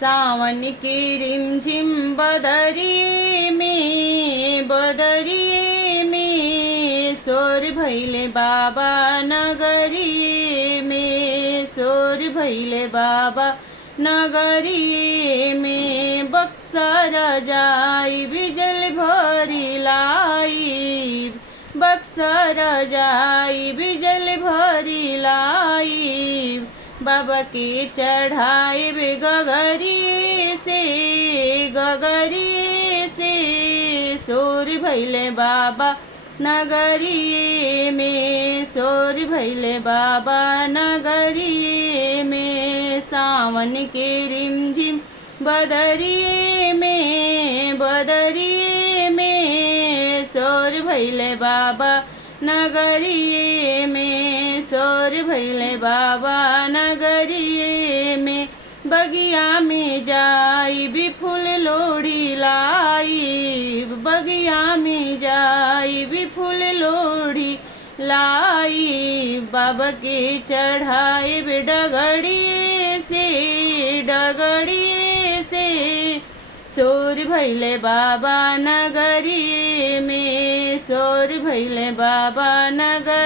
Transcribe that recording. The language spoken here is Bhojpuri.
सावन की रिमझिम बदरिए में शोर भैले बाबा नगरिए में शोर भैले बाबा नगरिए में बक्सर जाई बिजल भरी लाई बक्सर जाई बिजल भरी लाई बाबा के चढ़ाए गगरिए से शोर भैले बाबा नगरिए में शोर भैले बाबा नगरिए में सावन के रिमझिम बदरिए में शोर भैले बाबा नगरिए में शोर भैले बाबा नगरिए में बगिया में जाई भी फूल लोड़ी लाई बगिया में जाई भी फूल लोड़ी लाई बाबा के चढ़ाए डगड़िए से शोर भैले बाबा नगरिए में शोर भैले बाबा नगर